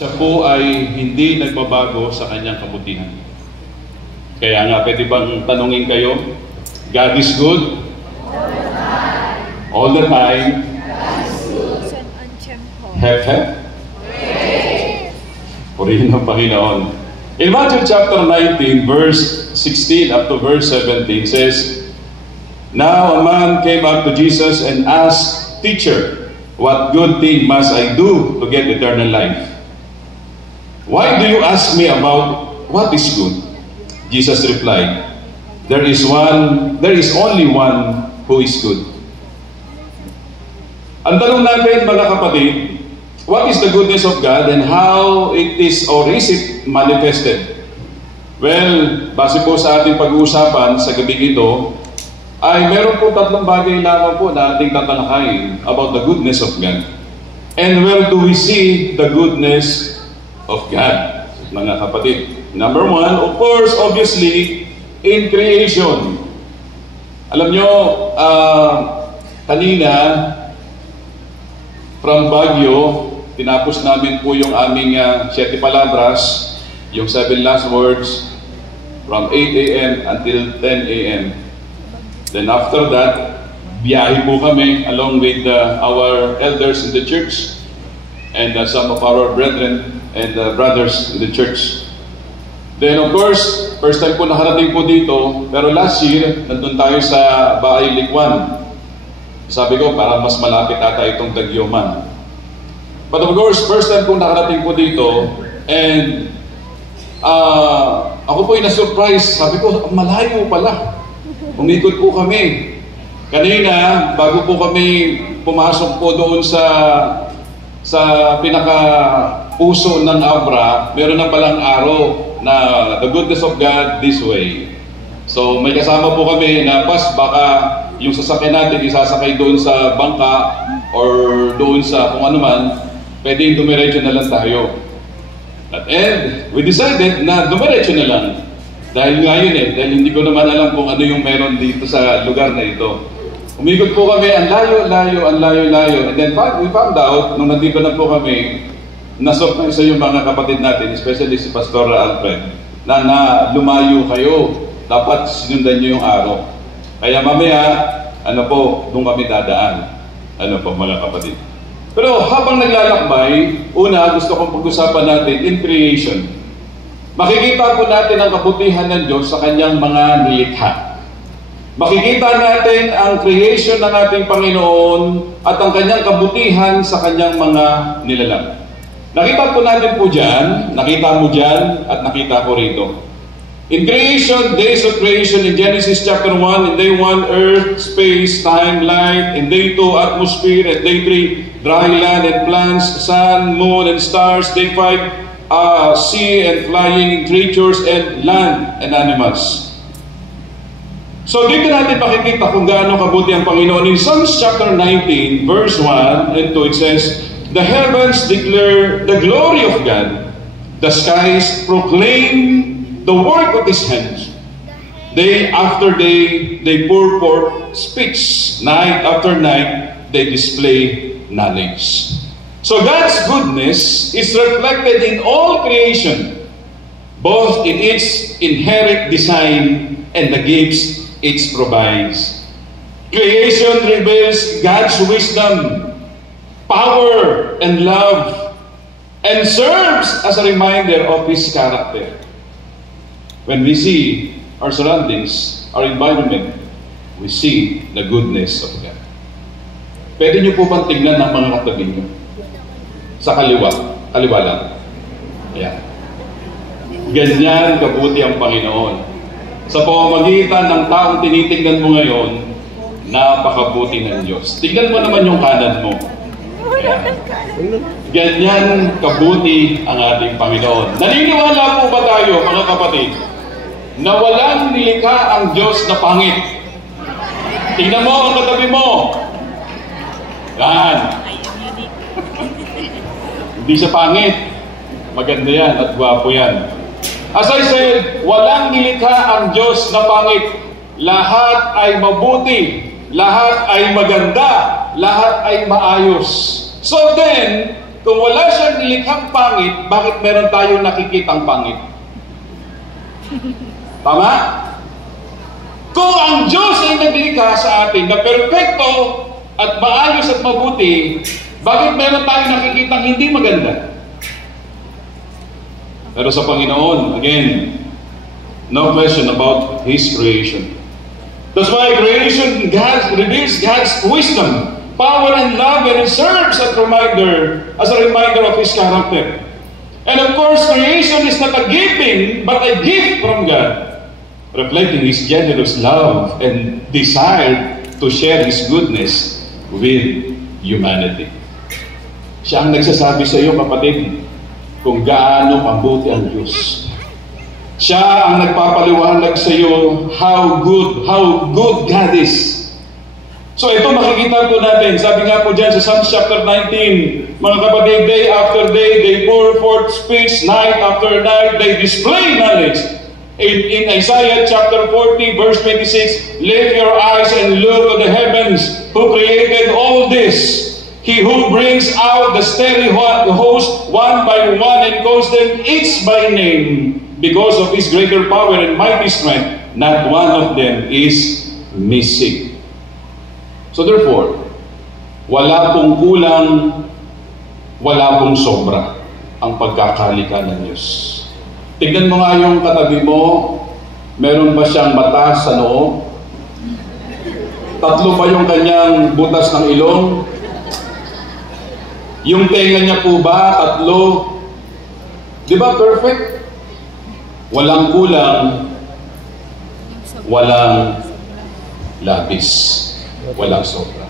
Siya po ay hindi nagbabago sa kanyang kabutihan. Kaya nga, pwede bang tanungin kayo, God is good? All the time. Hep. Purihin ng Panginoon. In Matthew chapter 19, verse 16 up to verse 17 says, Now a man came up to Jesus and asked, Teacher, what good thing must I do to get eternal life? Why do you ask me about what is good? Jesus replied, There is only one who is good. Ang tanong natin, mga kapatid, what is the goodness of God and how it is or is it manifested? Well, base po sa ating pag-uusapan sa gabing ito, ay meron po tatlong bagay lamang po na ating tatalakayin about the goodness of God. And where do we see the goodness of God, mga kapatid? Number one, of course, obviously, in creation. Alam nyo, kanina, from Baguio, tinapos namin po yung aming 7 palabras, yung 7 last words, from 8 a.m. until 10 a.m. Then after that, biyahe po kami along with our elders in the church and some of our brethren and brothers in the church. Then of course, first time po nakarating po dito, pero last year, nandun tayo sa Bahay Likwan. Sabi ko, parang mas malapit ata itong Tagyoman. But of course, first time po nakarating po dito, and ako po ay na-surprise. Sabi ko, malayo pala. Umikot po kami. Kanina, bago po kami pumasok po doon sa pinaka-puso ng Abra, meron na palang araw na the goodness of God this way. So may kasama po kami na baka yung sasakyan natin isasakay doon sa bangka or doon sa kung ano man, pwedeng dumiretso na lang tayo. And we decided na dumiretso na lang. Dahil ngayon dahil hindi ko naman alam kung ano yung meron dito sa lugar na ito. Umikot po kami, ang layo. And then we found out, nung nandito na po kami, na-surprise sa yung mga kapatid natin, especially si Pastor Alfred, na lumayo kayo. Dapat sinundan nyo yung araw. Kaya mamaya, doon kami dadaan. Mga kapatid. Pero habang naglalakbay, una, gusto kong pag-usapan natin in creation. Makikita po natin ang kabutihan ng Diyos sa kanyang mga nilikha. Makikita natin ang creation ng ating Panginoon at ang kanyang kabutihan sa kanyang mga nilalang. Nakita po natin po dyan, nakita mo dyan, at nakita ko rito. In creation, days of creation, in Genesis chapter 1, in day 1, earth, space, time, light, in day 2, atmosphere, and day 3, dry land and plants, sun, moon, and stars, day 5, sea and flying creatures, and land and animals. So dito natin makikita kung gaano kabuti ang Panginoon. In Psalms chapter 19, verse 1 and 2, it says, The heavens declare the glory of God. The skies proclaim the work of His hands. Day after day, they pour forth speech. Night after night, they display knowledge. So God's goodness is reflected in all creation, both in its inherent design and the gifts it provides. Creation reveals God's wisdom, power, and love, and serves as a reminder of His character. When we see our surroundings, our environment, we see the goodness of God. Pwede niyo po bang tignan ang mga katabi niyo? Sa kaliwa lang. Ayan. Ganyan kabuti ang Panginoon. Sa pamamagitan ng taong tinitingnan mo ngayon, napakabuti ng Diyos. Tignan mo naman yung kanan mo. Ayan. Ganyan kabuti ang ating Panginoon. Naniniwala po ba tayo, mga kapatid, na walang nilikha ang Diyos na pangit? Tingnan mo ang katabi mo. Yan. Hindi siya pangit. Maganda yan at gwapo yan. As I said, walang nilikha ang Diyos na pangit. Lahat ay mabuti. Lahat ay maganda. Lahat ay maayos. So then, kung wala siyang nilikhang pangit, bakit meron tayong nakikitang pangit? Tama? Kung ang Diyos ay naglikha sa atin na perfecto at maayos at mabuti, bakit meron tayong nakikitang hindi maganda? Pero sa Panginoon, again, no question about His creation. That's why creation reveals God's wisdom, power, and love, and it serves as a reminder of His character. And of course, creation is not a giving, but a gift from God, reflecting His generous love and desire to share His goodness with humanity. Siya ang nagsasabi sa iyo, kapatid, kung gaano mabuti ang Diyos. Siya ang nagpapaliwanag sa iyo how good God is. So ito makikita po natin, sabi nga po dyan sa Psalms chapter 19, mga kapatid, day after day, they pour forth speech, night after night, they display knowledge. In Isaiah chapter 40, verse 26, lift your eyes and look at the heavens, who created all this. He who brings out the starry host one by one and calls them each by name, because of His greater power and mighty strength, not one of them is missing. So therefore, wala pong kulang, wala pong sobra ang pagkakalikha ng Diyos. Tignan mo nga yung katabi mo, meron ba siyang mata sa noo? 3 ba yung kanyang butas ng ilong? Yung tenga niya po ba, 3? Di ba perfect? Walang kulang, walang labis, walang sobra.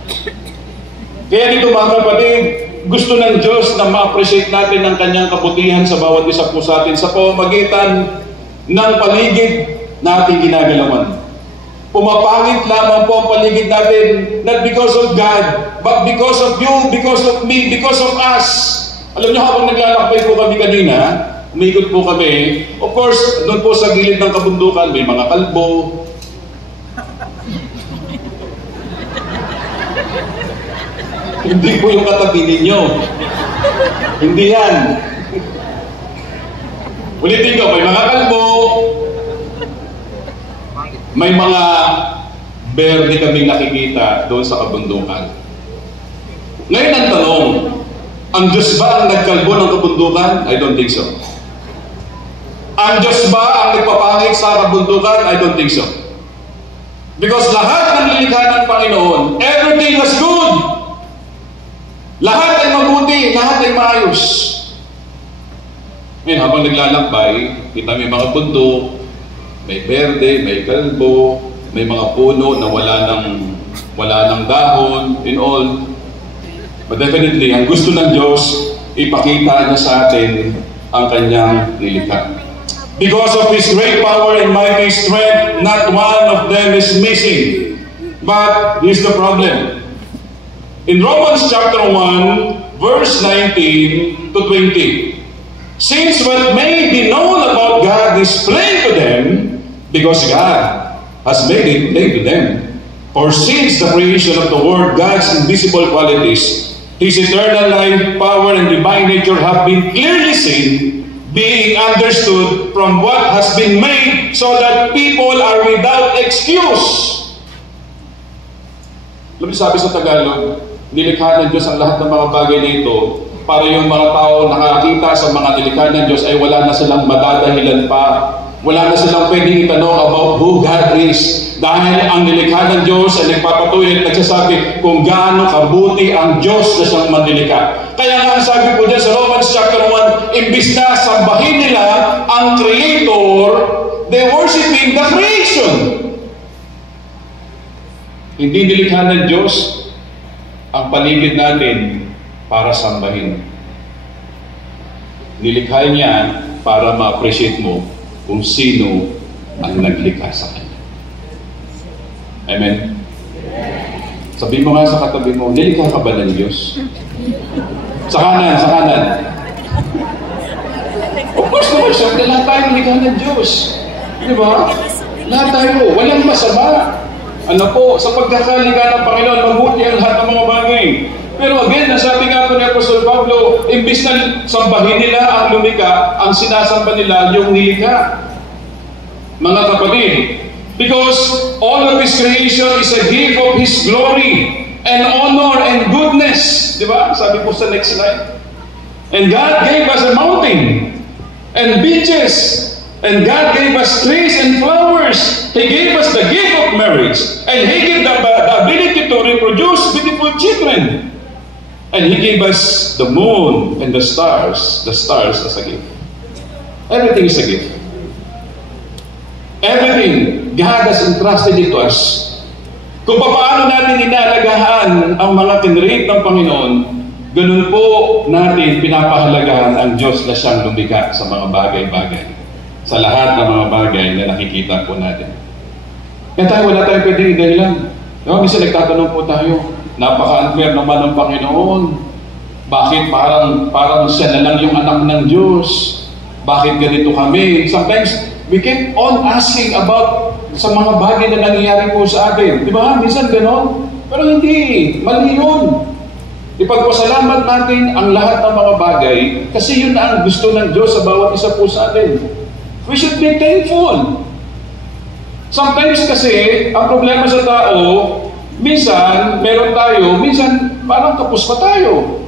Kaya dito mga kapatid, gusto ng Diyos na ma-appreciate natin ang kanyang kabutihan sa bawat isa po sa atin sa pamamagitan ng paligid na ating ginagalawan. Pumapangit lamang po ang paligid natin, not because of God, but because of you, because of me, because of us. Alam niyo, habang naglalakbay po kami kanina, umikot po kami, of course, doon po sa gilid ng kabundukan, may mga kalbo. Hindi po yung katabi ninyo. Hindi yan. Ulitin ko, may mga kalbo, may mga berde kaming nakikita doon sa kabundukan. Ngayon ang tanong, ang Diyos ba ang nagkalbo ng kabundukan? I don't think so. Ang Diyos ba ang nagpapangit sa kabundukan? I don't think so. Because lahat ng nilikha ng Panginoon, everything was good. Lahat ay mabuti, lahat ay maayos. Ngayon, habang naglalakbay, kita may mga bundok, may berde, may kalbo, may mga puno na wala ng dahon, in all. But definitely, ang gusto ng Diyos, ipakita niya sa atin ang kanyang nilikha. Because of His great power and mighty strength, not one of them is missing. But here's the problem. In Romans chapter 1, verse 19 to 20, since what may be known about God is plain to them, because God has made it plain to them. For since the creation of the world, God's invisible qualities, His eternal life, power, and divine nature have been clearly seen, being understood from what has been made, so that people are without excuse. Alam niyo, sabi sa Tagalog, nilikha ng Diyos ang lahat ng mga bagay na ito para yung mga tao nakakita sa mga nilikha ng Diyos ay wala na silang madadahilan pa. Wala na silang pwedeng itanong about who God is. Dahil ang nilikha ng Diyos ay nagpapatuloy at nagsasabi kung gaano kabuti ang Diyos na siyang manlilikha. Kaya nga ang sabi po dyan sa Romans chapter 1, imbis na sambahin nila ang Creator, they worshiping the creation. Hindi nilikha ng Diyos ang paligid natin para sambahin. Nilikha niya para ma-appreciate mo kung sino ang naglikha sa Kanya. Amen? Sabi mo nga sa katabi mo, nilikha ka ba ng Diyos? Sa kanan, sa kanan. Of course naman, siyempre lahat tayo nilikha ng Diyos. Di ba? Lahat tayo, walang masama. Ano po, sa pagkakalikha ng Panginoon, mabuti ang lahat ng mga bagay. Pero again, nasabi nga po ni Apostol Pablo, imbis na sambahin nila ang lumika, ang sinasamba nila yung nilikha. Mga kapatid, because all of His creation is a gift of His glory and honor and goodness. Di ba? Sabi po sa next slide. And God gave us a mountain and beaches. And God gave us trees and flowers. He gave us the gift of marriage. And He gave the ability to reproduce beautiful children. And He gave us the moon and the stars as a gift. Everything is a gift. Everything God has entrusted it to us. Kung paano natin inaalagahan ang mga tinrate ng Panginoon, ganun po natin pinapahalagahan ang Diyos na siyang lumikha sa mga bagay-bagay. Sa lahat ng mga bagay na nakikita po natin. Kaya tayo, wala tayong pwedeng dahilan. Diba? Minsan nagtatanong po tayo, napaka-unfair naman ng Panginoon. Bakit parang siya na lang yung anak ng Diyos? Bakit ganito kami? Sometimes, we keep on asking about sa mga bagay na nangyayari po sa atin. Di ba? Minsan ganon. Pero hindi. Mali yun. Ipagpasalamat natin ang lahat ng mga bagay kasi yun na ang gusto ng Diyos sa bawat isa po sa atin. We should be thankful. Sometimes kasi, ang problema sa tao, minsan, meron tayo, minsan, parang kapos pa tayo.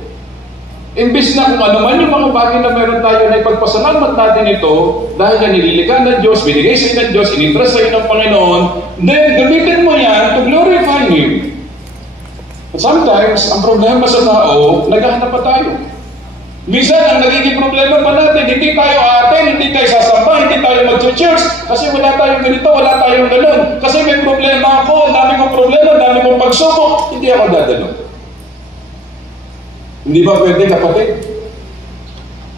Imbis na kung ano man yung mga bagay na meron tayo na ipagpasalamat natin ito, dahil na nililikha ng Diyos, binigay sa ng Diyos, inintrust sa ng Panginoon, then gamitin mo yan to glorify Him. But sometimes, ang problema sa tao, naghahanap pa tayo. Minsan, ang nagiging problema pa natin, hindi tayo atin, hindi tayo sasamba, hindi tayo mag-church, kasi wala tayong ganito, wala tayong ganun. Kasi may problema ako, ang dami kong problema, ang dami kong pagsubok, hindi ako dadalo. Hindi ba pwede, kapatid?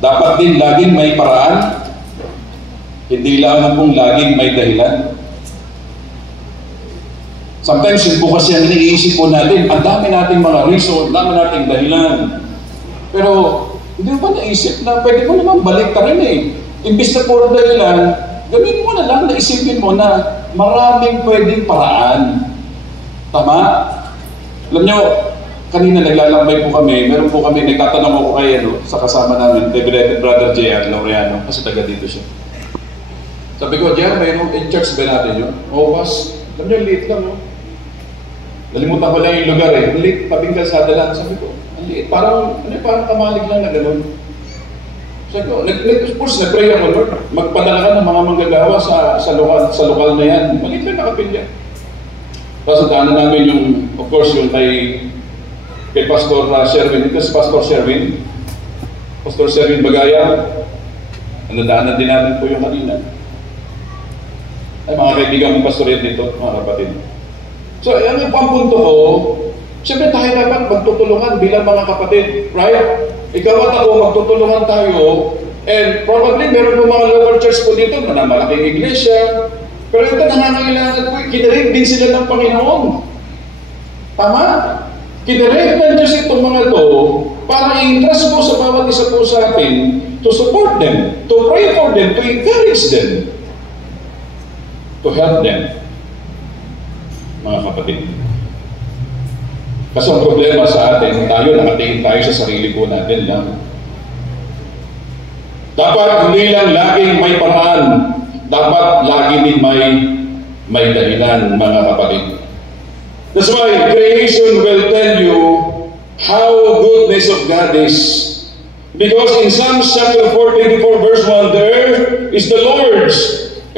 Dapat din laging may paraan, hindi lamang kung laging may dahilan. Sometimes, yun po kasi ang iniisip po natin, ang dami nating mga reason, ang dami nating dahilan. Pero, hindi mo ba naisip na pwede mo naman balik ka rin eh. Imbis na puro dahilan, gawin mo na lang, naisipin mo na maraming pwedeng paraan. Tama? Alam nyo, kanina naglalambay po kami, meron po kami, nagtatanong ako kay sa kasama namin, Debilete Brother J.R. Laureano, kasi taga dito siya. Sabi ko, J.R., mayroong in-church ba natin yun? Oo, pas. Alam nyo, liit lang, no? Nalimutan ko lang yung lugar eh. Liit, tabing kalsada lang. Sabi ko, parang kamalig lang na gano'n. Sabi ko, of course, nag-pray ako, Lord, magpadala ka ng mga manggagawa sa lokal na yan. Maliit lang nakapilya. Tapos daanan namin yung, of course, yung kay Pastor Sherwin. Ito si Pastor Sherwin. Pastor Sherwin Bagaya. Nadaanan din natin po yung kanina. Ay, mga kaibigan ng pastorate dito, mga kapatid. So, ang punto ko, siyempre tayo dapat magtutulungan bilang mga kapatid, right? Ikaw at ako, magtutulungan tayo, and probably meron po mga local church po dito, na malaking iglesia, pero ito nangangailangan po, kinarig din sila ng Panginoon. Tama? Kinarig ng Diyos itong mga to, para i-entrust po sa bawat isa po sa atin, to support them, to pray for them, to encourage them, to help them, mga kapatid. Kasi ang problema sa atin, tayo nakatingin tayo sa sarili ko natin lang. Dapat hindi lang laging may paraan, dapat lagi din may dahilan, mga kapatid. That's why creation will tell you how goodness of God is. Because in Psalms chapter 4:24 verse 1, the earth is the Lord's,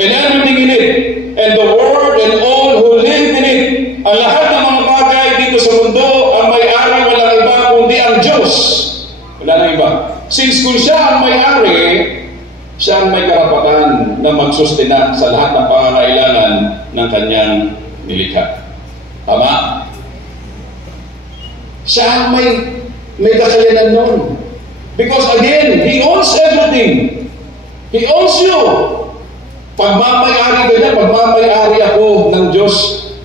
and everything in it, and the world and all who live in it. Ang lahat ng mga bagay dito sa mundo, ang may-ari walang iba kundi ang Diyos. Wala na iba. Since kung siya ang may-ari, siya ang may karapatan na magsustina sa lahat ng pangangailangan ng kanyang nilikha. Tama? Siya ang may kakayanan nun. Because again, He owns everything. He owns you. Pagmamayari ka niya, pagmamayari ako ng Diyos,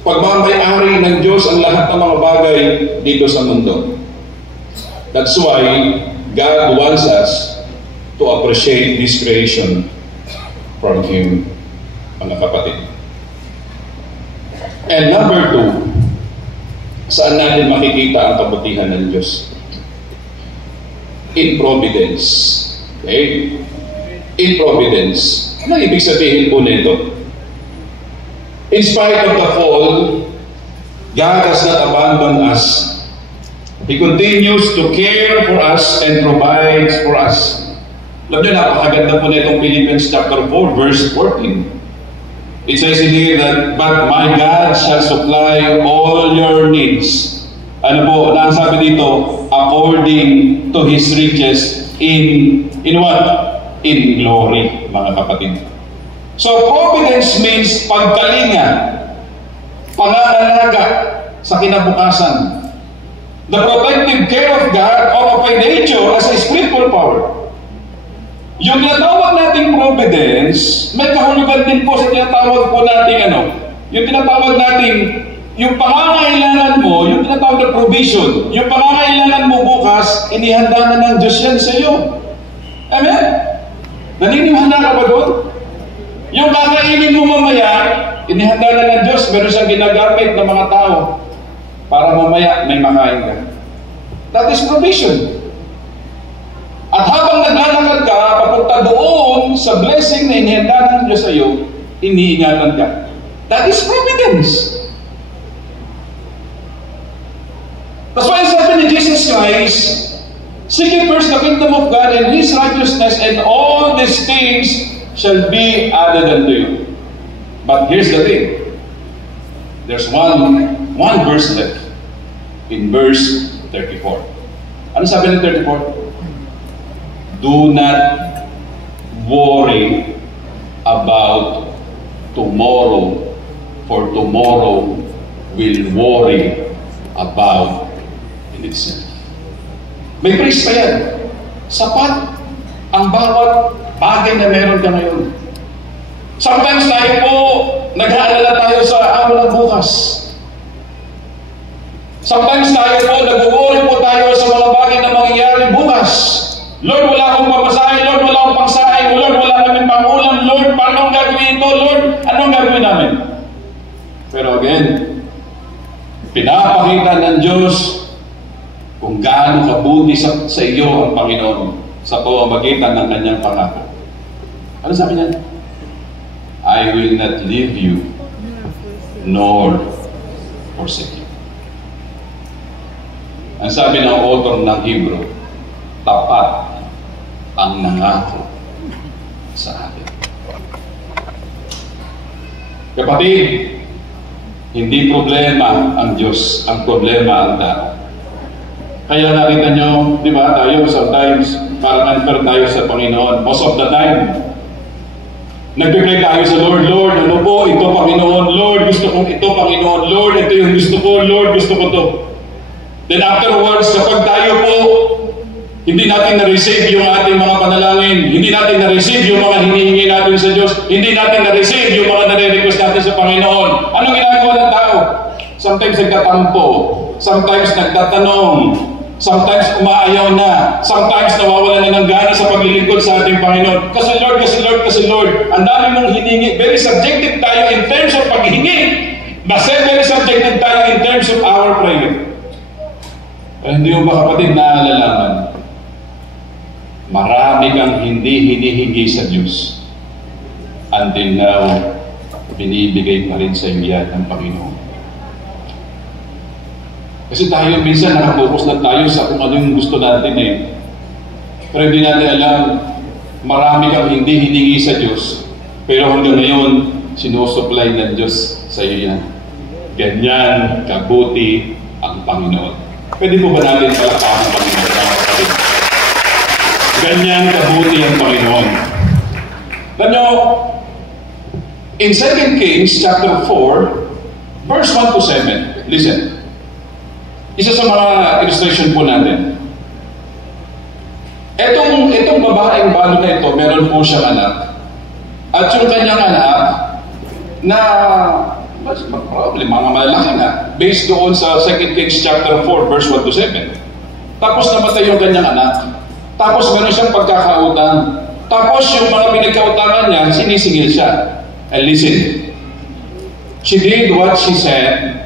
pagmamayari ng Diyos ang lahat ng mga bagay dito sa mundo. That's why God wants us to appreciate this creation from Him, mga kapatid. And number 2, Saan natin makikita ang kabutihan ng Diyos? In providence. Okay? In providence. Ano ibig sabihin po nito? In spite of the fall, God has not abandoned us. He continues to care for us and provides for us. Alam niyo, napakaganda po na itong Philippians chapter 4, verse 14. It says in here that, but my God shall supply all your needs. Ano po, ang sabi dito? According to His riches in what? In glory, mga kapatid. So, providence means pagkalinga, pangangalaga sa kinabukasan. The protective care of God or of by nature as a spiritual power. Yung tinatawag nating providence, may kahulugan din po sa tinatawag po nating yung tinatawag nating, yung pangangailangan mo, yung tinatawag na provision, yung pangangailangan mo bukas, inihanda na ng Diyos yan sa iyo. Amen? Naniniwala ka ba doon? Yung kakainin mo mamaya, inihanda na ng Diyos, meron siyang ginagamit ng mga tao para mamaya may makain ka. That is provision. At habang naglalakad ka, papunta doon sa blessing na inihanda ng Diyos sa iyo, iniingatan ka. That is providence. That's why sabi ni Jesus Christ, seek ye first the kingdom of God and His righteousness, and all these things shall be added unto you. But here's the thing. There's one verse left. In verse 34. Ano sabi ng 34? Do not worry about tomorrow, for tomorrow will worry about itself. May praise pa yan. Sapat ang bawat bagay na meron ka ngayon. Sometimes tayo po, nag-aalala tayo sa araw ng bukas. Sometimes tayo po, nag-worry po tayo sa mga bagay na mangyayari bukas. Lord, wala akong pamasahe. Lord, wala akong pangsahe. Lord, wala namin pangulam. Lord, paano gagawin ito? Lord, anong gagawin namin? Pero again, pinapakita ng Diyos kung gaano kabuti sa iyo ang Panginoon sa pamamagitan ng kanyang pangako. Ano sabi niya? I will not leave you nor forsake you. Ang sabi ng author ng Hebrew, tapat ang nangako sa atin. Kapatid, hindi problema ang Diyos, ang problema ang tao. Kaya nakita nyo, di ba, tayo sometimes parang unfair tayo sa Panginoon. Most of the time, nagpipray tayo sa Lord, Lord, ano po, ito Panginoon, Lord, gusto kong ito Panginoon, Lord, ito yung gusto ko, Lord, gusto ko to. Then afterwards, kapag tayo po, hindi natin na-receive yung ating mga panalangin, hindi natin na-receive yung mga hinihingi natin sa Diyos, hindi natin na-receive yung mga nare-request natin sa Panginoon. Anong ginagawa ng tao? Sometimes nagtatampo, sometimes nagtatanong, sometimes umaayaw na, sometimes nawawala na ng gana sa paglilingkod sa ating Panginoon. Kasi Lord, kasi Lord, kasi Lord, ang dami mong hiningi. Very subjective tayo in terms of paghingi. Basta very subjective tayo in terms of our prayer. Hindi mo ba kapatid naalalaman? Marami kang hindi hinihingi sa Diyos. Until now, binibigay pa rin sa iyo yan ng Panginoon. Kasi tayo minsan nakapokus na tayo sa kung ano yung gusto natin eh. Pero hindi natin alam, marami kang hindi hiningi sa Diyos. Pero hanggang ngayon, sinusupply ng Diyos sa iyo yan. Ganyan kabuti ang Panginoon. Pwede po ba natin palakpakan ang Panginoon? Ganyan kabuti ang Panginoon. Alam nyo, in 2 Kings chapter 4, verse 1 to 7, listen. Isa sa mga illustration po natin. Itong babaeng balo na ito, meron po siyang anak. At yung kanyang anak, na probably mga malalaki na, based doon sa 2 Kings chapter 4, verse 1 to 7. Tapos namatay yung kanyang anak. Tapos meron siyang pagkakautang. Tapos yung mga pinagkautangan niya, sinisingil siya. And listen, she did what she said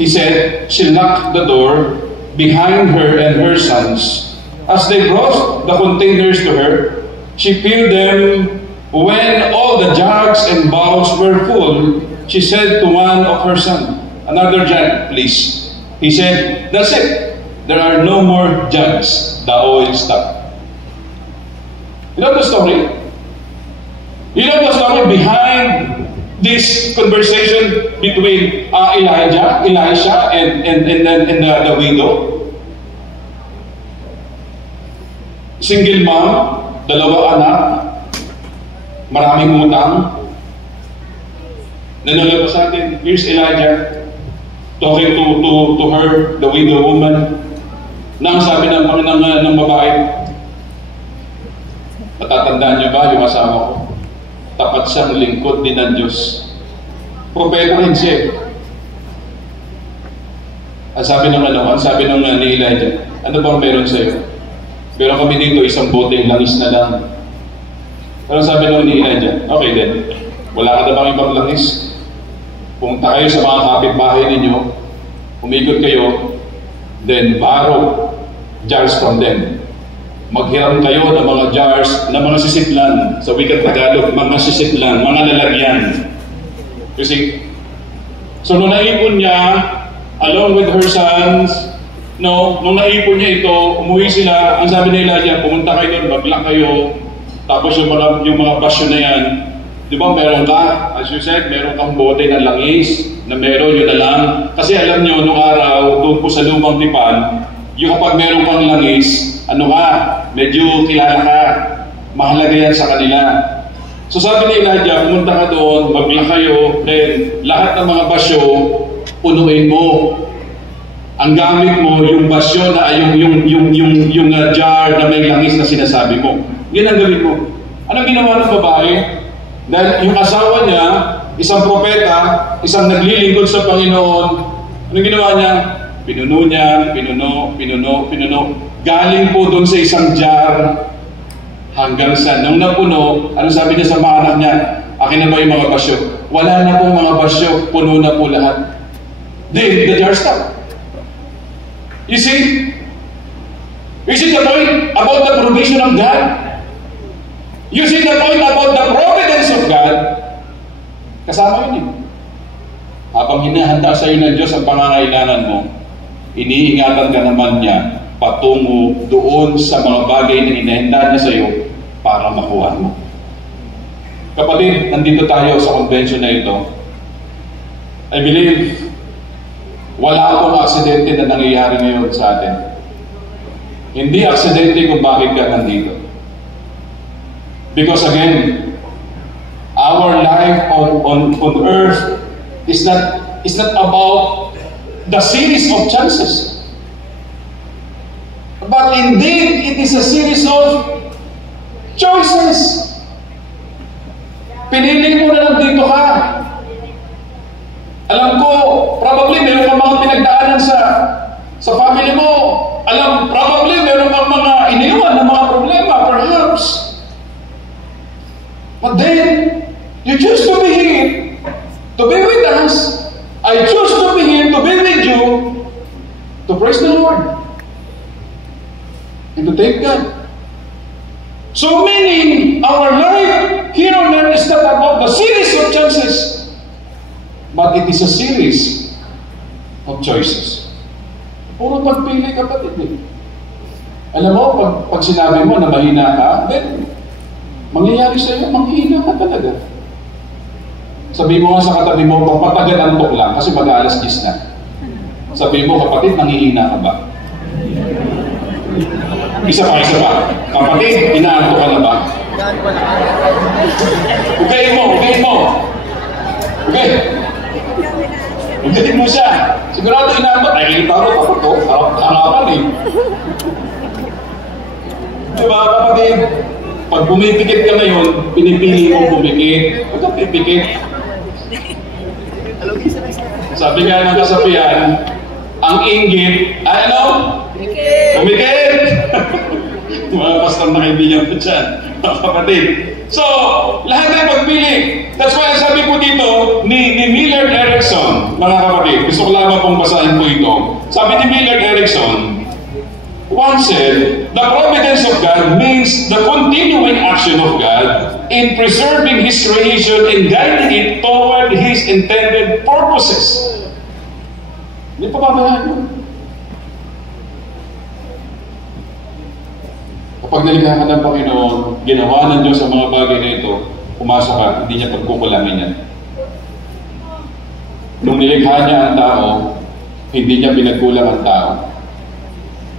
he said, she locked the door behind her and her sons. As they brought the containers to her, she filled them. When all the jugs and bowls were full, she said to one of her sons, "Another jug, please." He said, "That's it. There are no more jugs." The oil stopped. You know the story? You know the story behind this conversation between Elisha, and the widow? Single mom, dalawang anak, maraming utang. Nanalo pa sa atin, here's Elijah talking to her, the widow woman. Na ang sabi ng babae, natatandaan niyo ba yung asawa ko? Tapat siyang lingkod din ng Diyos. Propeta rin siya. Ang sabi ng ni Elijah, ano bang meron sa'yo? Pero kami dito, isang boteng langis na lang. Pero sabi ni Elijah, okay din. Wala ka na bang ibang langis? Pumunta kayo sa mga kapitbahay ninyo, umikot kayo, then borrow jars from them. Maghiram kayo ng mga jars, ng mga sisiklan. Sa wikang Tagalog, mga sisiklan, mga lalagyan. You see? So nung naipon niya, along with her sons, nung naipon niya ito, umuwi sila. Ang sabi ni Elijah, pumunta kayo doon, maglock kayo. Tapos yung mga basyo na yan, di ba meron ka, as you said, meron kang bote ng langis, na meron yun na lang. Kasi alam nyo, nung araw, doon po sa lumang tipan, yung kapag meron kang langis, medyo kilala ka, mahalaga yan sa kanila. So sabi ni Elijah, pumunta ka doon, maglock kayo, then lahat ng mga basyo, punuin mo. Ang gamit mo, yung basyo na, yung jar na may langis na sinasabi mo. Yan ang gawin mo. Anong ginawa ng babae? Dahil yung asawa niya, isang propeta, isang naglilingkod sa Panginoon, anong ginawa niya? Pinuno niya, pinuno. Galing po doon sa isang jar hanggang sa nung napuno, ano sabi niya sa mga anak niya? Akin na ba yung mga basyo? Wala na pong mga basyo, puno na po lahat. Then, the jar stopped. You see? You see the point about the provision of God? You see the point about the providence of God? Kasama yun eh. Habang hinahanda sa iyo ng Diyos ang pangangailangan mo, iniingatan ka naman niya patungo doon sa mga bagay na hinahanda niya sa iyo para makuha mo. Kapatid, nandito tayo sa convention na ito. I believe wala akong aksidente na nangyayari ngayon sa atin. Hindi aksidente kung bakit ka nandito. Because again, our life on earth is not about the series of chances. But indeed, it is a series of choices. Pinili mo na nandito ka. Alam ko, probably meron kang mga pinagdaanan sa family mo. Probably meron kang mga iniwan na mga problema, perhaps. But then, you choose to be here, to be with us. I choose to be here, to be with you, to praise the Lord, and to thank God. So meaning, our life here on earth is not about the series of chances, but it is a series of choices. Puro pagpili, kapatid eh. Alam mo, pag sinabi mo na mahina ka, then, mangyayari sa iyo, manghihina ka talaga. Sabi mo nga sa katabi mo, pagpatagal antok lang, kasi mag-aalas 10 na. Sabi mo, kapatid, nanghihina ka ba? Isa pa. Kapatid, inaantok ka na ba? Ugayin mo. Okay. Ugayin mo siya. Sigurado inaantok. Ay, kita ko, kapatid, harapan eh. Diba, kapatid? Pag pumipikit ka ngayon, pinipili mo pumikit. Huwag kang pipikit. Sabi nga ng kasabihan, ang inggit, ano? Pumikit! Mga pastor na kaibigan ko dyan. Kapatid. So, lahat ay pagpili. That's why sabi po dito ni Millard Erickson, mga kapatid, gusto ko lamang pong basahin po ito. Sabi ni Millard Erickson, once said, the providence of God means the continuing action of God in preserving His creation and guiding it toward His intended purposes. Hindi pa babalaan yun. Kapag nalikha ka ng Panginoon, ginawa ng Diyos ang mga bagay na ito, pumasok ka, hindi niya pagkukulangin yan. Nung nilikha niya ang tao, hindi niya pinagkulang ang tao.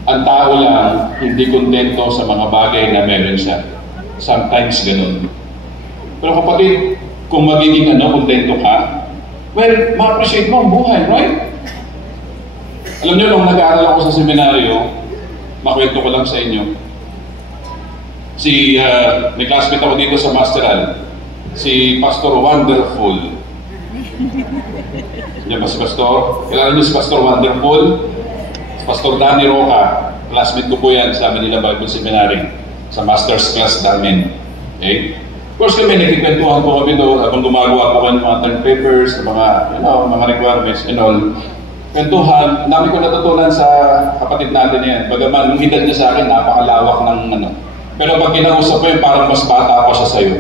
Ang tao lang, hindi kontento sa mga bagay na meron siya. Sometimes ganun. Pero kapatid, kung magiging kontento ka, well, ma-appreciate mo ang buhay, right? Alam niyo, nung nag-aaral ako sa seminaryo, makwento ko lang sa inyo. May classmate ako dito sa Masteral, si Pastor Wonderful. Yan ba si Pastor? Kailangan niyo si Pastor Wonderful? Si Pastor Danny Roca, classmate ko po yan sa Manila Bible Seminary, sa master's class namin. Okay? Of course kami, nagkikwentuhan po kami doon habang gumagawa po kami ng mga term papers, mga requirements and all. Kwentuhan, dami ko natutunan sa kapatid natin yan. Bagaman, nung edad niya sa akin, napakalawak ng Pero pag kinausap ko yun, parang mas bata pa siya sa'yo.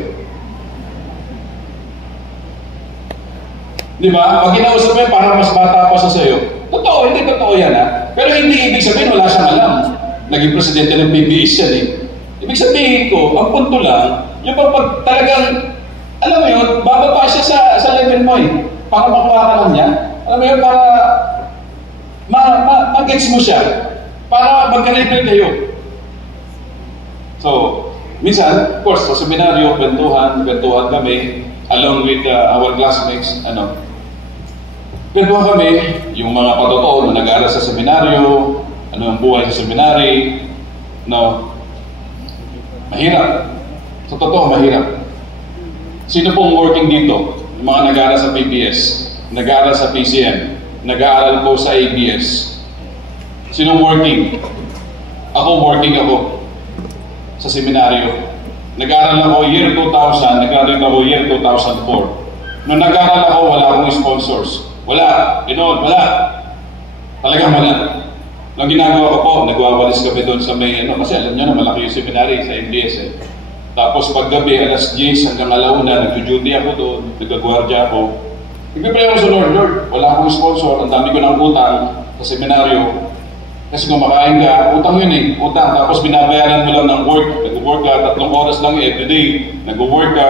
Di ba? Pag kinausap mo yun, parang mas bata pa siya sa'yo. Totoo, hindi totoo yan ha. Pero hindi ibig sabihin, wala siyang alam. Naging presidente ng PBS yan eh. Ibig sabihin ko, ang punto lang, yung pag talagang, alam mo yun, bababa siya sa level mo eh. Para makuha ka lang niya. Alam mo yun, para mag-gets mo siya. Para magka-level kayo. So, minsan, of course, sa seminaryo, kwentuhan kami, along with our classmates, kwentuhan kami, yung mga patotoo na nag-aaral sa seminaryo, ang buhay sa seminary, mahirap. Sa totoo, mahirap. Sino pong working dito? Yung mga nag-aaral sa PBS, nag-aaral sa PCM, nag-aaral po sa ABS. Sino working? Working ako sa seminaryo. Nag-aaral ako year 2000, nag-graduate ako year 2004. Nung nag-aaral ako, wala akong sponsors. Wala. Wala. Talagang wala. Nung ginagawa ko po, nagwawalis kami doon sa may, kasi alam nyo na, malaki yung seminary sa MDS eh. Tapos paggabi, alas 10 hanggang alauna, nag-duty ako doon, nag-guardia ako. Nagpipray ako sa Lord, wala akong sponsor, ang dami ko ng utang sa seminaryo. Kasi kumakain ka, utang yun eh, utang. Tapos binabayaran mo lang ng work, nag-work ka, 3 oras lang everyday, nag-work ka.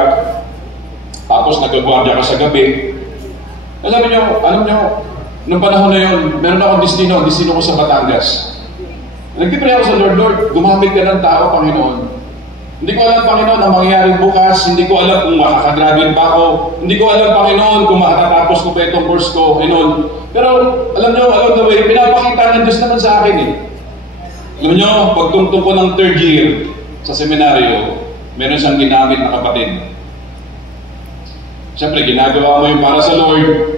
Tapos nag-guardia ka sa gabi. Alam nyo, nung panahon na yun, meron akong destino ko sa Batangas. Nagpipray ako sa Lord, gumamit ka ng tao, Panginoon. Hindi ko alam, Panginoon, ang mangyayari bukas. Hindi ko alam kung makakagraduate ba ako. Hindi ko alam, Panginoon, kung makakatapos ko pa itong course ko. Pero, alam nyo, along the way, pinapakita ng Diyos naman sa akin eh. Alam nyo, pagtungtong ko ng 3rd year sa seminaryo, meron siyang ginamit na kapatid. Siyempre, ginagawa mo yung para sa Lord.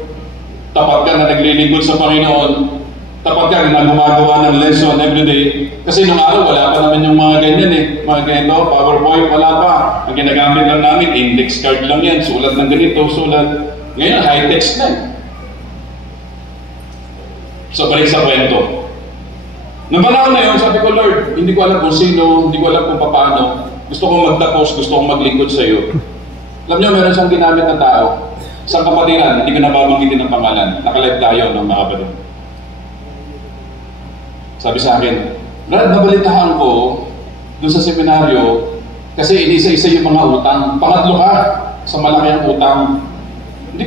Tapat ka na naglilingkod sa Panginoon. Tapat ka na gumagawa ng lesson everyday. Kasi nung araw, wala pa naman yung mga ganyan eh. Mga ganito, PowerPoint, wala pa. Ang ginagamit lang namin, index card lang yan. Sulat ng ganito, sulat. Ngayon, high-text na eh. So, balik sa kwento. Nung panahon na yun, sabi ko, Lord, hindi ko alam kung sino, hindi ko alam kung paano. Gusto kong magtapos, gusto kong maglingkod sa iyo. Alam niyo, meron siyang ginamit na tao. Sa kapatiran, hindi ko nababanggitin ng pangalan. Nakalive tayo ng mga kapatid. Sabi sa akin, Brad, nabalitaan ko doon sa seminaryo kasi inisa-isa yung mga utang. Pangatlo ka sa malaki ang utang. Hindi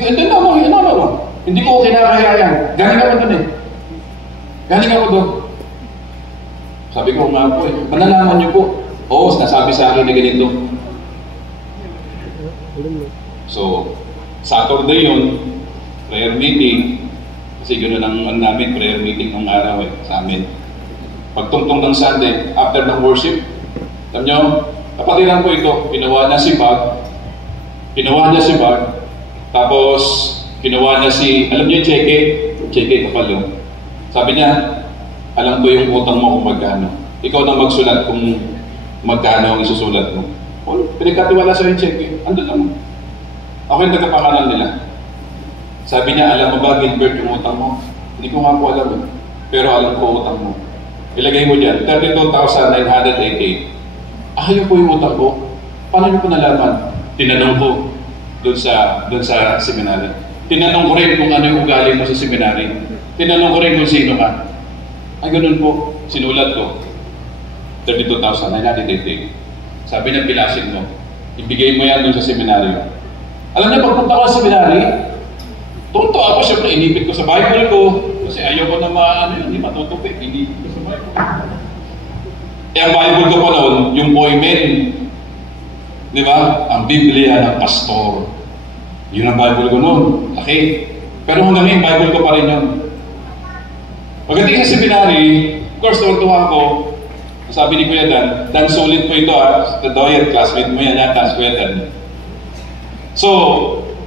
ko kinakayayan. Galing ako doon eh. Galing ako doon. Sabi ko nga po eh, manalaman niyo po. Oo, nasabi sa akin na ganito. So, Saturday yun, prayer meeting. Kasi gano'n ang namin, prayer meeting ng araw eh, sa amin. Pagtungtong ng Sunday, after ng worship, alam nyo, kapatiran ko ito, pinawa niya si Bag, tapos pinawa niya si, alam niyo yung Cheke kapal yun. Sabi niya, alam ko yung utang mo kung magkano. Ikaw na magsulat kung magkano ang isusulat mo. O, pinagkatiwala sa yung check eh. Andun lang. Ako yung tagapangalan nila. Sabi niya, alam mo ba, Gilbert, yung utang mo? Hindi ko nga po alam eh. Pero alam ko utang mo. Ilagay mo dyan, 32,988. Ayaw po yung utang ko. Paano niyo po nalaman? Tinanong ko doon sa seminary. Tinanong ko rin kung ano yung ugali mo sa seminary. Tinanong ko rin kung sino ka. Ay, ganun po. Sinulat ko. 32,988. Sabi niya, pilasin mo. Ibigay mo yan doon sa seminaryo. Alam niya, pagpunta ko sa seminary, tunto ako, siyempre, inipit ko sa Bible ko. Kasi ayaw ko na hindi matutupi. Inipit ko sa Bible. Eh, ang Bible ko pa noon, yung poimen. Di ba? Ang Biblia ng pastor. Yun ang Bible ko noon. Laki. Pero hanggang ngayon, Bible ko pa rin yun. Pagdating sa seminary, of course, tuwa ko. Sabi ni Kuya Dan solid po ito the Doyen classmate mo yan, tas Kuya Dan. So,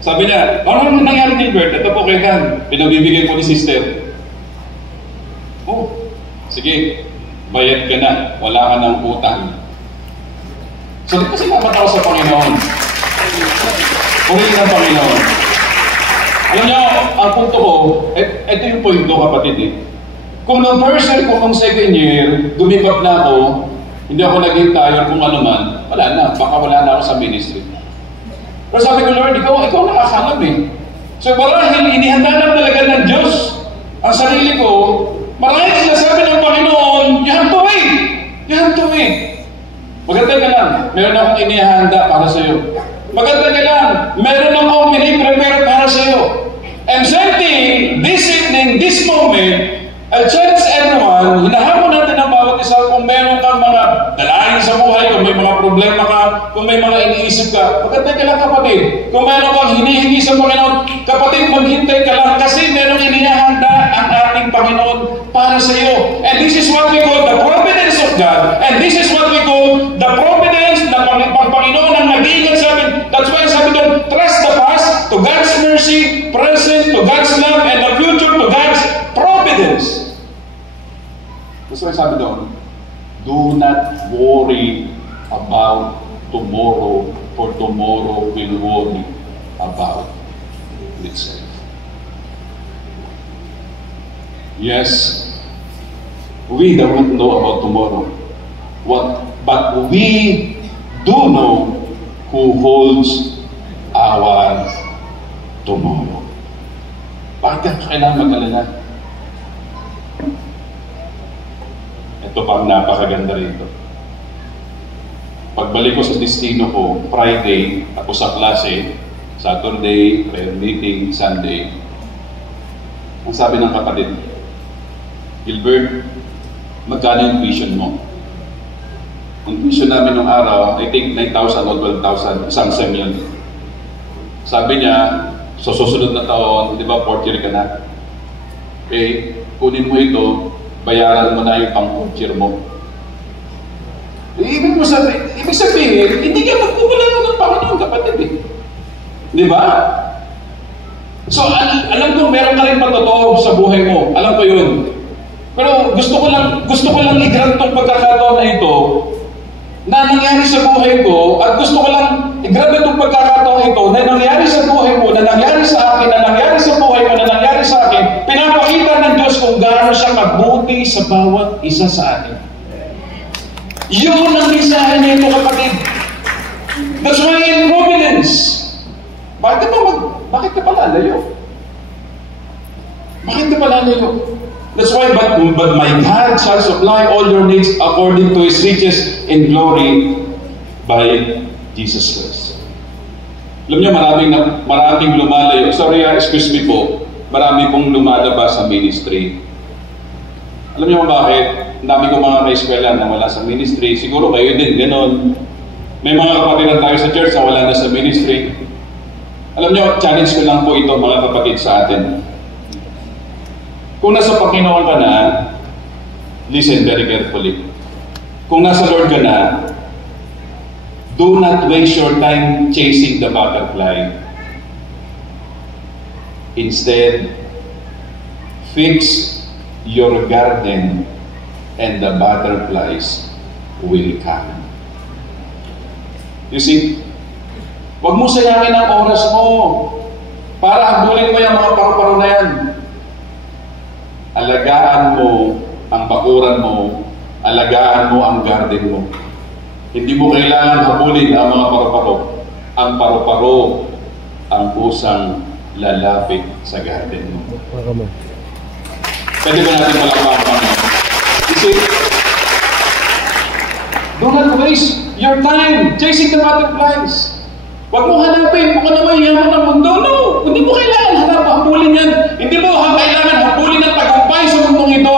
sabi niya, ano nangyari Gilbert? Ito po Kuya Dan, pinabibigay po ni sister. Oh, sige, bayad ka na, wala ka ng utang. So, kasi naman ako sa Panginoon. Purihin ng Panginoon. Alam niyo, ang punto ko, ito yung point ko kapatid eh. Kung nung first year, kung nung second year, gumibap na ako, hindi ako naging tired kung ano man, wala na, baka wala na ako sa ministry. Pero sabi ko, Lord, ikaw nakakalam eh. So marahil inihanda lang talaga ng Diyos ang sarili ko, marahil sinasabi ng Panginoon, you have to wait! You have to wait! Maganda ka lang, meron akong inihanda para sa iyo. Maganda ka lang, meron akong mini-prepare para sa iyo. And same this evening, this moment, I'll challenge everyone, hinahamon natin ang bawat isa kung meron kang mga dalahin sa buhay, kung may mga problema ka, kung may mga iniisip ka. Maganda ka lang kapatid. Kung meron kang hinihingi sa Panginoon, kapatid, maghintay ka lang kasi merong inihahanda ang ating Panginoon para sa iyo. And this is what we call the providence of God. And this is what we call the providence na Panginoon ang nag-iingat sa atin. That's why sabi doon, trust the past to God's mercy, present to God's love, and the future to God's providence. That's why sabi doon, do not worry about tomorrow, for tomorrow will worry about itself. Yes, we don't know about tomorrow. But we do know who holds our tomorrow. Bakit ka kailangan mag-alala? Ito pang napakaganda rito. Pagbalik ko sa destino ko, Friday, ako sa klase, Saturday, prayer meeting, Sunday. Ang sabi ng kapatid, Gilbert, magkano yung tuition mo? Ang tuition namin nung araw, I think 9,000 o 12,000, isang sem yun. Sabi niya, so susunod na taon, di ba, 4th year ka na? Okay, kunin mo ito, bayaran mo na yung pang-4th year mo. Ibig sabihin, hindi ka magkukulang ng Panginoon, kapatid eh. Di ba? So, alam ko, meron ka rin patotoo sa buhay mo. Alam ko yun. Pero gusto ko lang i-grant tong pagkakataon na ito na nangyari sa buhay ko, at gusto ko lang i-grab itong pagkakataon ito na nangyari sa buhay mo, na nangyari sa akin, na nangyari sa buhay mo, na nangyari sa akin, pinapakita ng Diyos kung gaano siya mabuti sa bawat isa sa atin. Yun ang mensahe nito, kapatid. That's why in providence. Bakit ka pala layo? Bakit ka pala layo? That's why, but my God shall supply all your needs according to His riches in glory by Jesus Christ. Alam niyo, maraming lumalayo. Sorry, excuse me po. Marami pong lumalabas sa ministry. Alam niyo kung bakit? Ang dami ko mga ka-eskwela na wala sa ministry. Siguro kayo din, gano'n. May mga kapatiran tayo sa church na wala na sa ministry. Alam niyo, challenge ko lang po ito mga kapatid sa atin. Kung nasa Panginoon ka na, listen very carefully. Kung nasa Lord ka na, do not waste your time chasing the butterfly. Instead, fix your garden and the butterflies will come. You see? Huwag mo sayangin ang oras mo para habulin mo yung mga paru-paro na yan. Alagaan mo ang bakuran mo, alagaan mo ang garden mo. Hindi mo kailangan habulin ang mga paru-paro. Ang paru-paro ang pusang lalapit sa garden mo. Pwede ba natin palakpakan? You see, do not waste your time chasing the butterflies. Huwag mo hanapin kung ano may yaman ng mundo. No! Hindi mo kailangan habulin yan. Hindi mo kailangan habulin ang tagumpay sa mundong ito.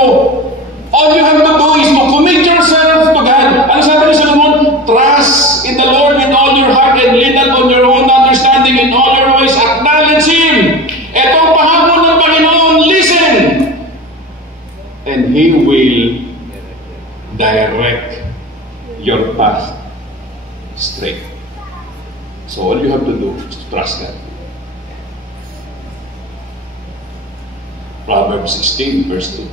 All you have to do is to commit yourself to God. Ano sabi ni Solomon? Trust in the Lord with all your heart and lean not on your own understanding. In all your ways, acknowledge Him. Ito ang pahabol ng Panginoon. Listen! And He will direct your path straight. So all you have to do is to trust God. Proverbs 16 verse 2.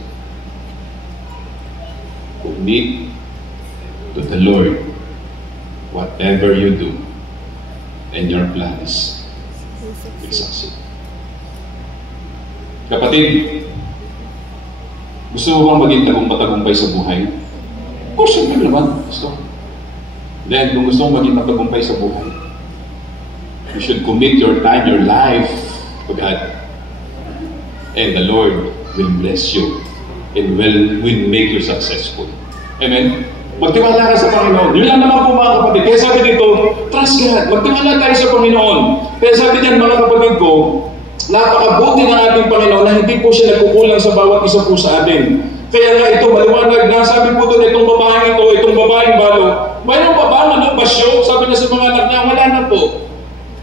Commit to the Lord whatever you do, and your plans will succeed. Kapatid, gusto mo bang maging tagumpay sa buhay? Of course, siyempre naman. Gusto. Then, kung gusto mong maging matagumpay sa buhay, you should commit your time, your life to God. And the Lord will bless you and will make you successful. Amen? Magtiwala ka sa Panginoon. Yun lang naman po mga kapatid. Kaya sabi dito, trust God. Magtiwala tayo sa Panginoon. Kaya sabi niyan mga kapatid ko, napakabuti ng ating Panginoon na hindi po siya nagkukulang sa bawat isa po sa atin. Kaya nga ito, maliwanag na, sabi po doon, itong babaeng ito, itong babaeng balo, mayroon pa ba ng basyo? Sabi na sa mga anak niya, wala na po.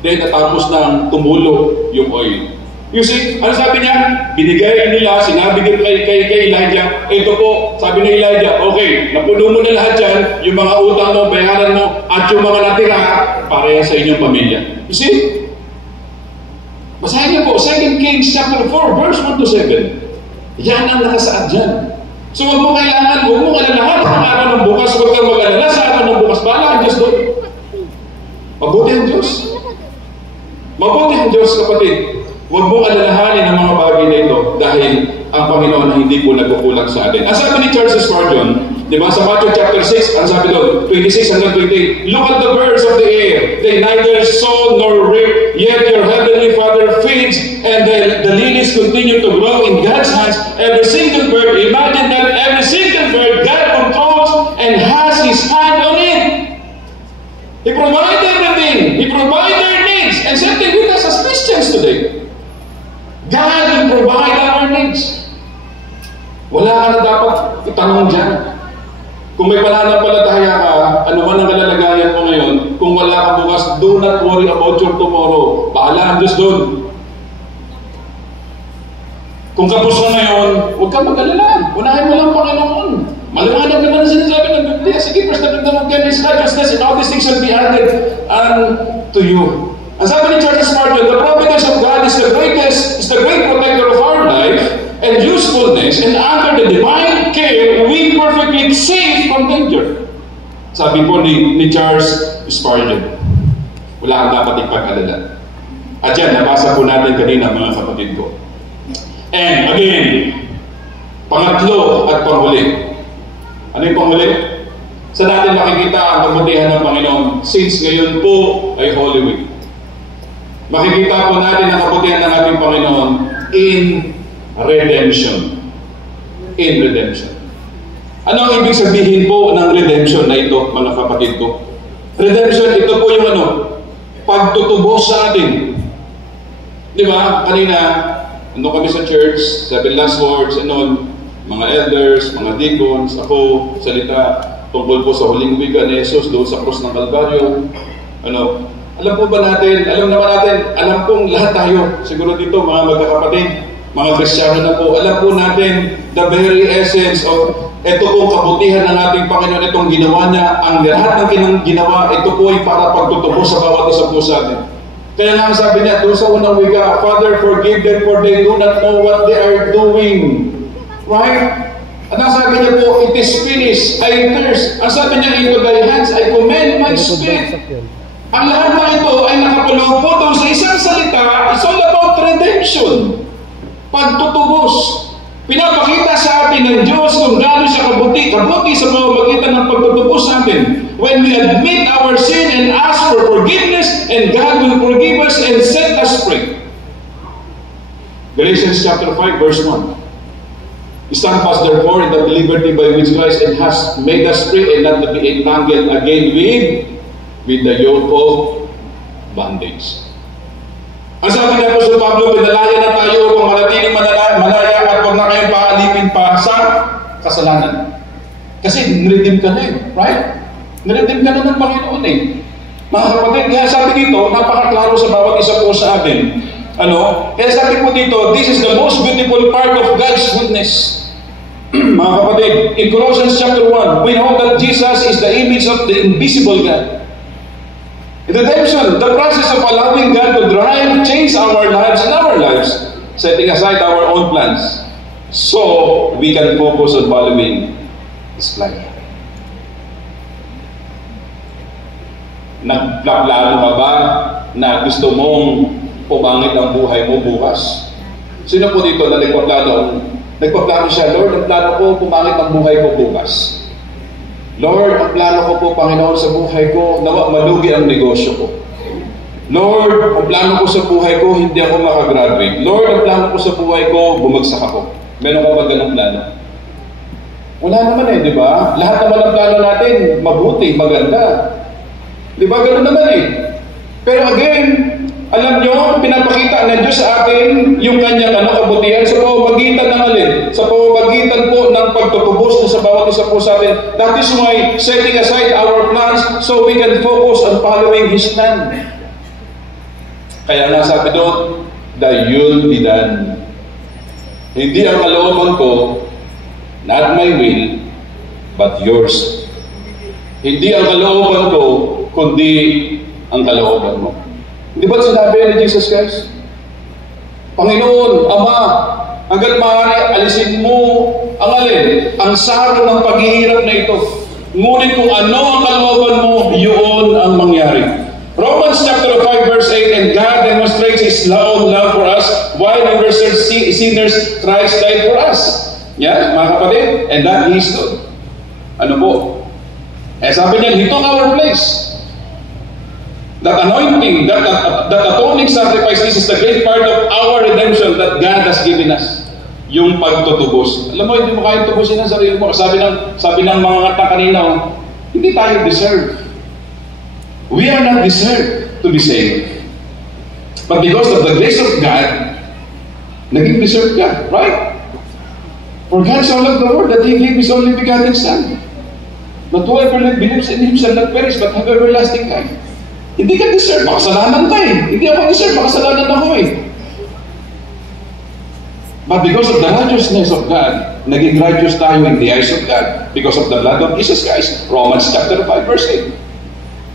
Then, natapos nang tumulo yung oil. You see, ano sabi niya? Binigay nila, sinabi kay Elijah, ito po, sabi ni Elijah, okay, napuno mo na lahat yan, yung mga utang mo, bayaran mo, at yung mga natira, pareha sa inyong pamilya. You see? Basahin niyo po, 2 Kings chapter 4, verse 1 to 7. Yan ang nakasaad dyan. So huwag mo kailangan, huwag mo alalahan sa araw ng bukas, huwag kang mag-alala sa araw ng bukas. Bahala ang Diyos doon. Mabuti ang Diyos. Mabuti ang Diyos, kapatid. Huwag mong alalahanin ang mga bagay na ito dahil ang Panginoon na hindi po nagkukulang sa atin. Ang sabi ni Charles Spurgeon, di ba, sa Matthew chapter 6, ang sabi doon, 26 hanggang 28, look at the birds of the air. They neither sow nor reap, yet your heavenly Father feeds, and the lilies continue to grow in God's hands. Every single bird, imagine that every single bird, God controls and has His hand on it. He provides everything. He provides their needs. And same thing with us as Christians today. God will provide our needs. Wala ka na dapat itanong dyan. Kung may pananampalataya ka, ano man ang kalalagayan mo ngayon, kung wala ka bukas, do not worry about your tomorrow. Bahala ang Diyos doon. Kung kapos ka ngayon, huwag kang mag-alala. Unahin mo lang Panginoon. Maliwanag na lang sinasabi ng Biblia. Sige, first na of God is righteousness, and all these things shall be added unto you. Ang sabi ni Charles Spurgeon, the providence of God is the great protector of our life and usefulness, and under the divine care, we perfectly safe from danger. Sabi po ni Charles Spurgeon, wala kang dapat ipag-alala. At yan, nabasa po natin kanina mga kapatid ko. And again, pangatlo at panghuli. Ano yung panghuli? Sa natin makikita ang kabutihan ng Panginoon since ngayon po ay Holy Week. Makikita po natin ang kabutihan ng ating Panginoon in redemption. In redemption. Ano ang ibig sabihin po ng redemption na ito, mga kapatid ko? Redemption, ito po yung pagtutubos sa atin. Di ba? Kanina, kami sa church, 7 last words, mga elders, mga deacons, ako, salita tungkol po sa huling wika ni Jesus doon sa krus ng Kalbaryo. Alam po ba natin, alam naman natin, alam pong lahat tayo, siguro dito mga magkakapatid, mga Kristiyano na po, alam po natin the very essence of ito pong kabutihan ng ating Panginoon, itong ginawa niya, ang lahat ng ginawa, ito po ay para pagtutubos sa bawat isa po sa atin. Kaya nga sabi niya, doon sa unang wika, Father, forgive them for they do not know what they are doing. Right? At ang sabi niya po, it is finished, I thirst. Ang sabi niya, into thy hands, I commend my spirit. Ang lahat na ito ay nakapulong po doon sa isang salita. It's all about redemption. Pagtutubos. Pinapakita sa atin ng Diyos kung gaano siya kabuti sa pamamagitan ng pagtutubos sa atin. When we admit our sin and ask for forgiveness, and God will forgive us and set us free. Galatians chapter 5 verse 1. Stand fast therefore in the liberty by which Christ has made us free, and not to be entangled again with the yoke of bondage. Ang sabi ni Apostol Pablo, pinalaya na tayo kung manatiling malaya at huwag na kayong paalipin pa sa kasalanan. Kasi niredeem ka na eh, right? Niredeem ka na ng Panginoon eh. Mga kapatid, kaya sabi dito, napakaklaro sa bawat isa po sa atin. Kaya sabi po dito, this is the most beautiful part of God's goodness. Mga kapatid, in Colossians chapter 1, we know that Jesus is the image of the invisible God. Redemption, the process of allowing God to change our lives and our lives, setting aside our own plans, so we can focus on following His plan. Nagplano ka ba na gusto mong pumangit ang buhay mo bukas? Sino po dito na nagpaplano? Nagpaplano siya, Lord, ang plano ko, pumangit ang buhay ko bukas. Lord, ang plano ko po, Panginoon, sa buhay ko, nawa malugi ang negosyo ko. Lord, ang plano ko sa buhay ko, hindi ako makagraduate. Lord, ang plano ko sa buhay ko, bumagsak ako. Meron ka ba ganang plano? Wala naman eh, di ba? Lahat naman ang plano natin, mabuti, maganda. Di ba? Ganun naman eh. Pero again, alam nyo, pinapakita ng Diyos sa atin yung kanyang kabutihan sa pamamagitan ng alin? Sa pamamagitan po ng pagtutubos na sa bawat isa po sa atin. That is why setting aside our plans so we can focus on following His plan. Kaya nga sabi doon, the will be done. Hindi ang kalooban ko, not my will, but yours. Hindi ang kalooban ko, kundi ang kalooban mo. Di ba sinabi ni Jesus Christ? Panginoon, Ama, hanggat maaari, alisin mo ang alin, ang saro ng paghihirap na ito. Ngunit kung ano ang kalooban mo, yun ang mangyari. Romans chapter 5 verse 8, and God demonstrates His own love for us while we were sinners, Christ died for us. Yan, mga kapatid, and that He stood. Ano po? Sabi niya, He took our place. That anointing, that atoning sacrifice, this is the great part of our redemption that God has given us. Yung pagtutubos. Alam mo, hindi mo kayang tubusin ang sarili mo. Sabi ng mga kata kanina, hindi tayo deserve. We are not deserved to be saved. But because of the grace of God, naging deserve ka, right? For God so loved the world that He gave His only begotten Son, that whoever believes in Him shall not perish but have everlasting life. Hindi ka deserve, makasalanan ka eh. Hindi ako deserve, makasalanan ako eh. But because of the righteousness of God, naging righteous tayo in the eyes of God because of the blood of Jesus Christ. Romans chapter 5 verse 8.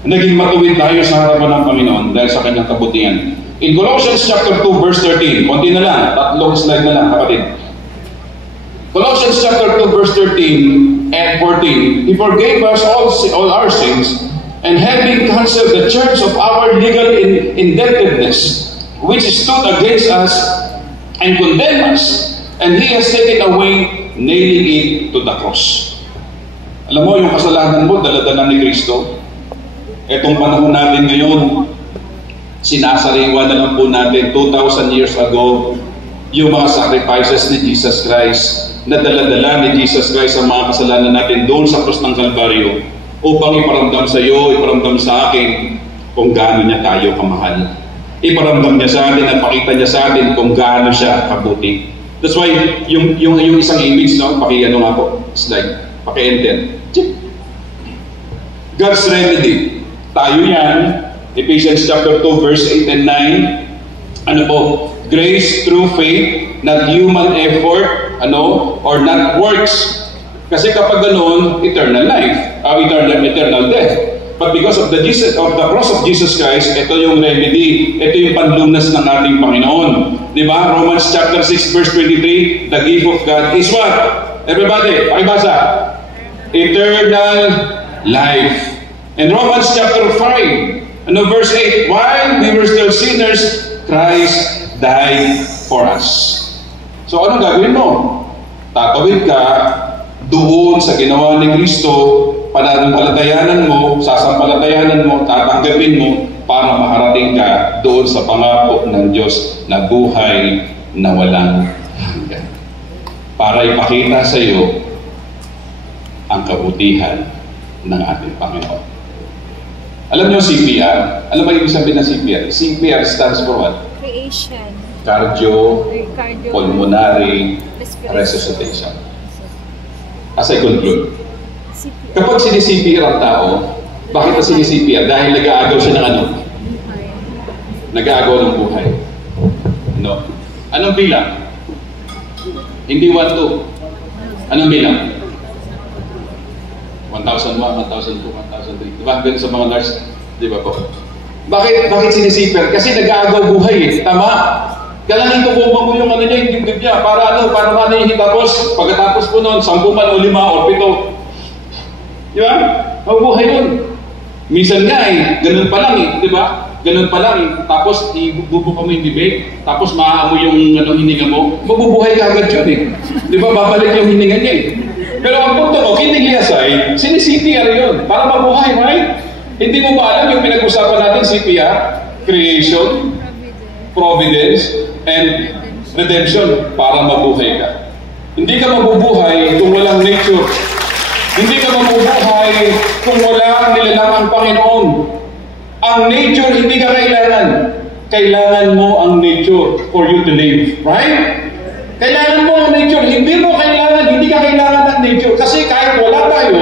Naging matuwid tayo sa harapan ng Panginoon dahil sa kanyang kabutihan. In Colossians chapter 2 verse 13, konti na lang, tatlong slide na lang, kapatid. Colossians chapter 2 verse 13 and 14, He forgave us all our sins, and having cancelled the church of our legal indebtedness, which stood against us and condemned us, and He has taken away, nailing it to the cross. Alam mo, yung kasalanan mo, dala-dala ni Kristo. Etong panahon natin ngayon, sinasariwa na lang po natin 2,000 years ago, yung mga sacrifices ni Jesus Christ, na dala-dala ni Jesus Christ ang mga kasalanan natin doon sa krus ng Kalbaryo, upang iparamdam sa iyo, iparamdam sa akin kung gaano niya tayo kamahal. Iparamdam niya sa atin at pakita niya sa atin kung gaano siya kabuti. That's why yung isang image, no? Paki-ano nga po, slide, paki-enter. God's remedy. Tayo yan, Ephesians chapter 2 verse 8 and 9. Ano po? Grace through faith, not human effort, or not works. Kasi kapag ganoon, eternal life, eternal death. But because of the cross of Jesus Christ, ito yung remedy, ito yung panlunas ng ating Panginoon. Di ba? Romans chapter 6 verse 23, the gift of God is what? Everybody, pakibasa. Eternal life. And Romans chapter 5, Ano verse 8? While we were still sinners, Christ died for us. So anong gagawin mo? Tatawid ka doon sa ginawa ni Kristo, pananampalatayanan mo, sasampalatayanan mo, tatanggapin mo para makarating ka doon sa pangako ng Diyos na buhay na walang hanggan. Para ipakita sa iyo ang kabutihan ng ating Panginoon. Alam niyo CPR? Alam mo ibig sabihin ng CPR? CPR stands for what? Creation. Cardiopulmonary resuscitation. As I conclude, kapag sinisipir ang tao, bakit na sinisipir? Dahil nag-aagaw siya ng ano? Nag-aagaw ng buhay. No? Anong bilang? Hindi 1, 2. Anong bilang? 1,001, 1,002, 1,003. Diba? Ganun sa mga nurse. Diba po? Bakit sinisipir? Kasi nag-aagaw buhay eh. Tama? Kailangan itubumbang mo yung ano niya, yung dibdib niya. Para ano? Para manihin. Tapos, pagkatapos po nun, 10 man o 5 o 7. Di ba? Mabuhay yun. Minsan nga eh, ganun pa lang eh. Di ba? Ganun pa lang eh. Tapos, ibubuka mo yung bibig. Tapos, maaamoy yung hininga mo. Mabubuhay ka agad yun eh. Di ba? Babalik yung hininga niya eh. Pero ang punto ko, kidding aside, sinisipir yun. Para mabuhay, right? Hindi mo ba alam yung pinag-usapan natin CPR? Creation, providence, and redemption para mabuhay ka. Hindi ka mabubuhay kung walang nature. Hindi ka mabubuhay kung walang nilalang ang Panginoon. Ang nature, hindi ka kailangan. Kailangan mo ang nature for you to live. Right? Kailangan mo ang nature. Hindi ka kailangan ng nature. Kasi kahit wala tayo,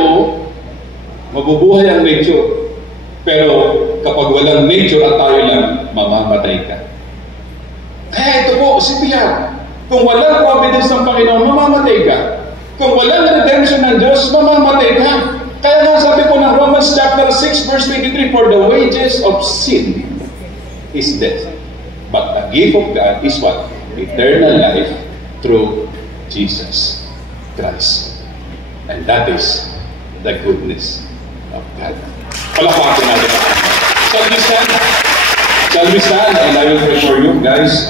mabubuhay ang nature. Pero kapag walang nature at tayo lang, mamamatay ka. Kaya ito po, CPR. Kung walang providence ng Panginoon, mamamatay ka. Kung walang redemption ng Diyos, mamamatay ka. Kaya nga sabi po ng Romans chapter 6 verse 23, for the wages of sin is death. But the gift of God is what? Eternal life through Jesus Christ. And that is the goodness of God. Palakpakin natin. Shall we stand? Shall we stand? And I will pray for you guys.